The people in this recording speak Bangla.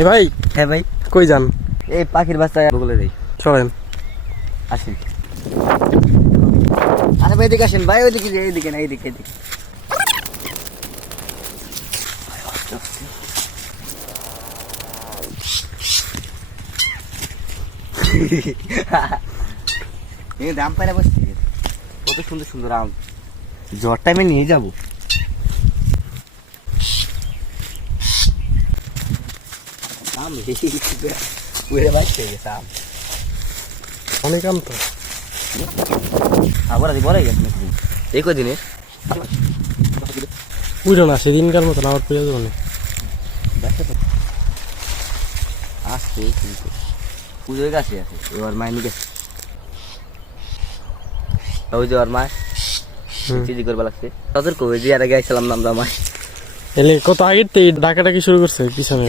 এ ভাই, হ্যাঁ ভাই, কই যান? এই পাখির বাচ্চা বলে দেই। চলেন। আসেন। আরে ভাই এদিকে আসেন ভাই, ওইদিকে এইদিকে না, এইদিকে এইদিকে। এই আম পাড়া বসছি, কত সুন্দর সুন্দর আম, জ্বর টাইমে নিয়ে যাবো। আম উড়ে বাঁচতে গেছে আম, অনেক আম তো। আবার আজ বলে গেছে নাকি এই কদিনে? বুঝলো না, সেদিনকার মতন আবার পেয়ে যাবো না। আসছে কিন্তু পুজোর কাছে আছে, এবার মায়ের নিয়ে গেছে। ওই যে ওর মা চিজি করবা লাগছে, তাদের কবে যে আর আগে আইসালাম না আমরা মায়। এলে কত আগের থেকে ডাকাটাকি শুরু করছে পিছনে।